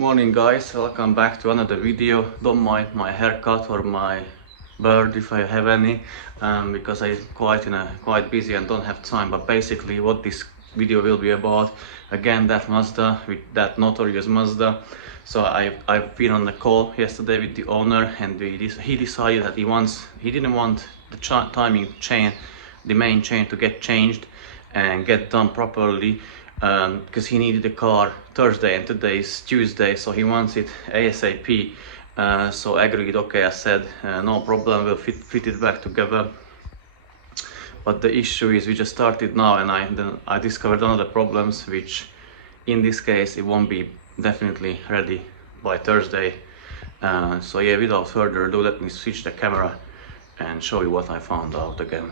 Morning guys, welcome back to another video. Don't mind my haircut or my beard if I have any, because I'm quite busy and don't have time. But basically what this video will be about, again, that Mazda, with that notorious Mazda. So I've been on the call yesterday with the owner, and he decided that he didn't want the timing chain, the main chain, to get changed and get done properly, because he needed the car Thursday and today is Tuesday, so he wants it ASAP. So I agreed, okay, I said no problem, we'll fit it back together. But the issue is we just started now, and then I discovered another problems, which in this case it won't be definitely ready by Thursday. So yeah, without further ado, let me switch the camera and show you what I found out again.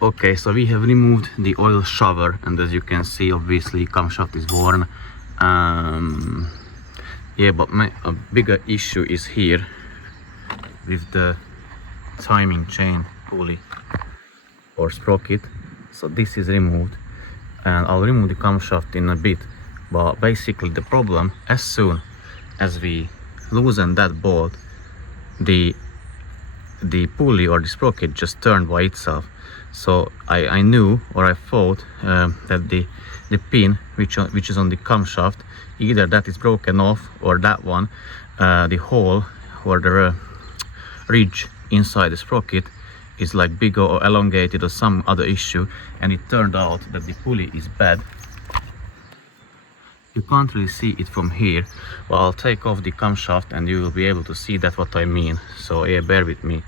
Okay, so we have removed the oil shower, and as you can see, obviously camshaft is worn. Yeah, but a bigger issue is here with the timing chain pulley or sprocket. So this is removed, and I'll remove the camshaft in a bit. But basically the problem, as soon as we loosen that bolt, the pulley or the sprocket just turned by itself. So I knew, or I thought, that the pin which is on the camshaft, either that is broken off, or that one, the hole or the ridge inside the sprocket is like bigger or elongated or some other issue, and it turned out that the pulley is bad. You can't really see it from here, but I'll take off the camshaft and you will be able to see that what I mean. So yeah, bear with me.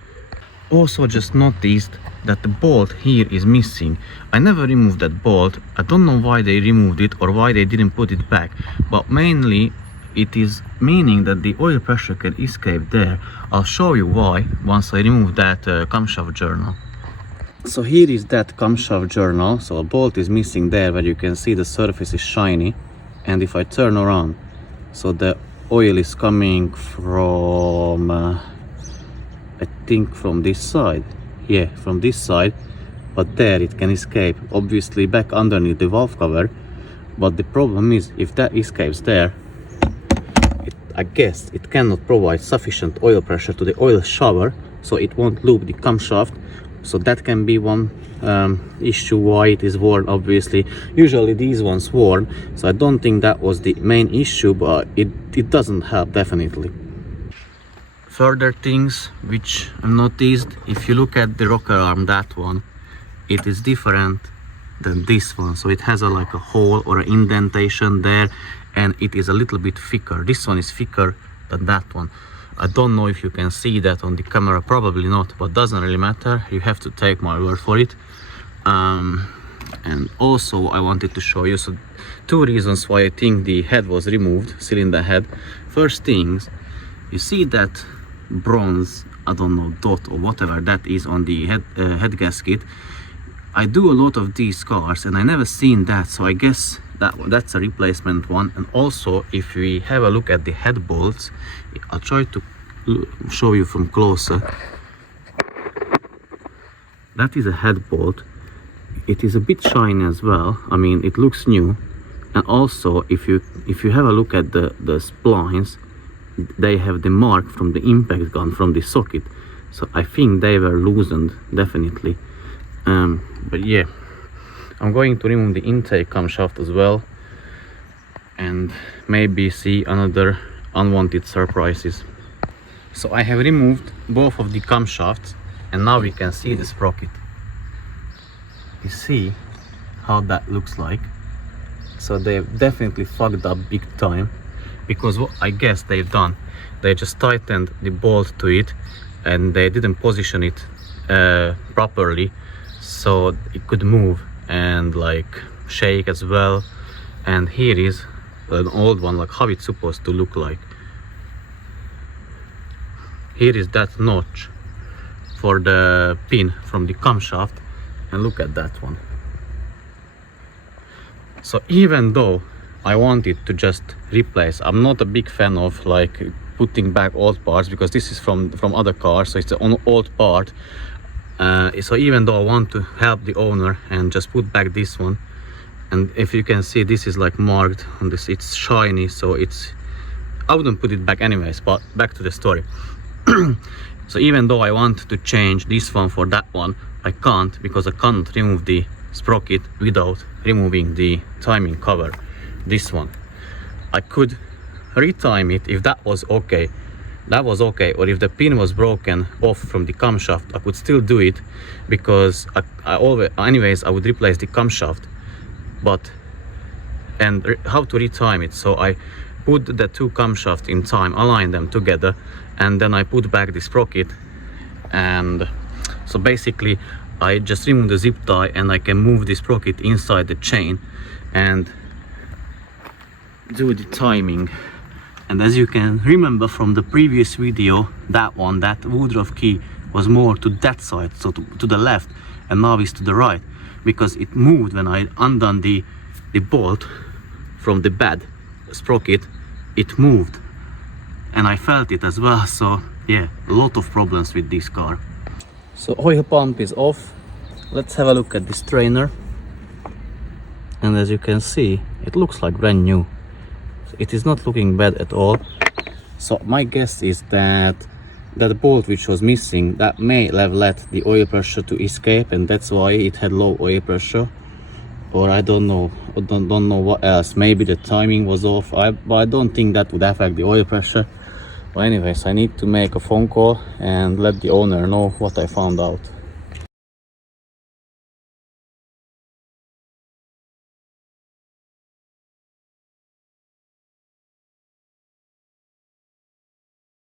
Also just noticed that the bolt here is missing. I never removed that bolt. I don't know why they removed it or why they didn't put it back, but mainly it is meaning that the oil pressure can escape there. I'll show you why once I remove that camshaft journal. So here is that camshaft journal. So a bolt is missing there, where you can see the surface is shiny, and if I turn around, so the oil is coming from I think from this side. Yeah, from this side, but there it can escape, obviously back underneath the valve cover. But the problem is, if that escapes there, I guess it cannot provide sufficient oil pressure to the oil shower, so it won't lube the camshaft. So that can be one issue why it is worn. Obviously usually these ones worn, so I don't think that was the main issue, but it doesn't help definitely. Further things which I noticed, if you look at the rocker arm, that one, it is different than this one. So it has like a hole or an indentation there, and it is a little bit thicker. This one is thicker than that one. I don't know if you can see that on the camera, probably not, but doesn't really matter. You have to take my word for it. And also I wanted to show you, so two reasons why I think the head was removed, cylinder head. First things, you see that bronze, I don't know, dot or whatever that is on the head gasket. I do a lot of these cars and I never seen that, so I guess that's a replacement one. And also, if we have a look at the head bolts, I'll try to show you from closer. That is a head bolt. It is a bit shiny as well. I mean, it looks new. And also, if you have a look at the splines, they have the mark from the impact gun from the socket, so I think they were loosened definitely. But yeah, I'm going to remove the intake camshaft as well, and maybe see another unwanted surprises. So I have removed both of the camshafts, and now we can see the sprocket. You see how that looks like. So they've definitely fucked up big time, because what I guess they've done, they just tightened the bolt to it and they didn't position it properly, so it could move and like shake as well. And here is an old one, like how it's supposed to look like. Here is that notch for the pin from the camshaft, and look at that one. So even though I wanted to just replace, I'm not a big fan of like putting back old parts, because this is from other cars, so it's an old part. So even though I want to help the owner and just put back this one, and if you can see, this is like marked on this, it's shiny, so I wouldn't put it back anyways. But back to the story. So even though I want to change this one for that one, I can't, because I can't remove the sprocket without removing the timing cover, this one. I could retime it if that was okay, or if the pin was broken off from the camshaft, I could still do it, because I always, anyways, I would replace the camshaft. But how to retime it? So I put the two camshafts in time, align them together, and then I put back the sprocket. And so basically I just remove the zip tie, and I can move the sprocket inside the chain and do the timing. And as you can remember from the previous video, that Woodruff key was more to that side, so to the left, and now it's to the right, because it moved when I undone the bolt from the bad sprocket. It moved, and I felt it as well. So yeah, a lot of problems with this car. So oil pump is off. Let's have a look at this trainer, and as you can see, it looks like brand new. It is not looking bad at all. So my guess is that that bolt which was missing, that may have let the oil pressure to escape, and that's why it had low oil pressure. Or I don't know, don't know what else. Maybe the timing was off. But I don't think that would affect the oil pressure. But anyways, I need to make a phone call and let the owner know what I found out.